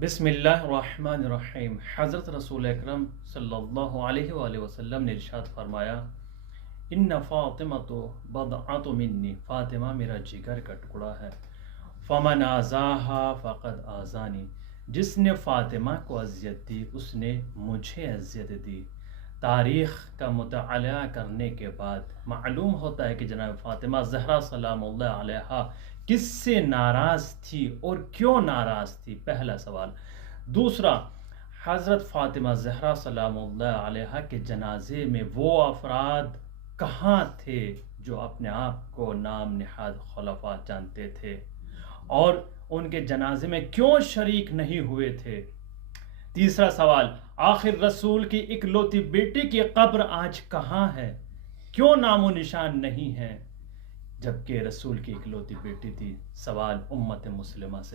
بسم اللہ الرحمن الرحیم۔ حضرت رسول اکرم صلی اللہ علیہ وآلہ وسلم نے ارشاد فرمایا، ان فاطمۃ بضعۃ منی، فاطمہ میرا جگر کا ٹکڑا ہے، فمن آذاہا فقد آذانی، جس نے فاطمہ کو اذیت دی اس نے مجھے اذیت دی۔ تاریخ کا مطالعہ کرنے کے بعد معلوم ہوتا ہے کہ جناب فاطمہ زہرا سلام اللہ علیہا کس سے ناراض تھی اور کیوں ناراض تھی، پہلا سوال۔ دوسرا، حضرت فاطمہ زہرا سلام اللہ علیہا کے جنازے میں وہ افراد کہاں تھے جو اپنے آپ کو نام نہاد خلفاء جانتے تھے اور ان کے جنازے میں کیوں شریک نہیں ہوئے تھے؟ تیسرا سوال، آخر رسول کی اکلوتی بیٹی کی قبر آج کہاں ہے، کیوں نام و نشان نہیں ہے جبکہ رسول کی اکلوتی بیٹی تھی؟ سوال امت مسلمہ سے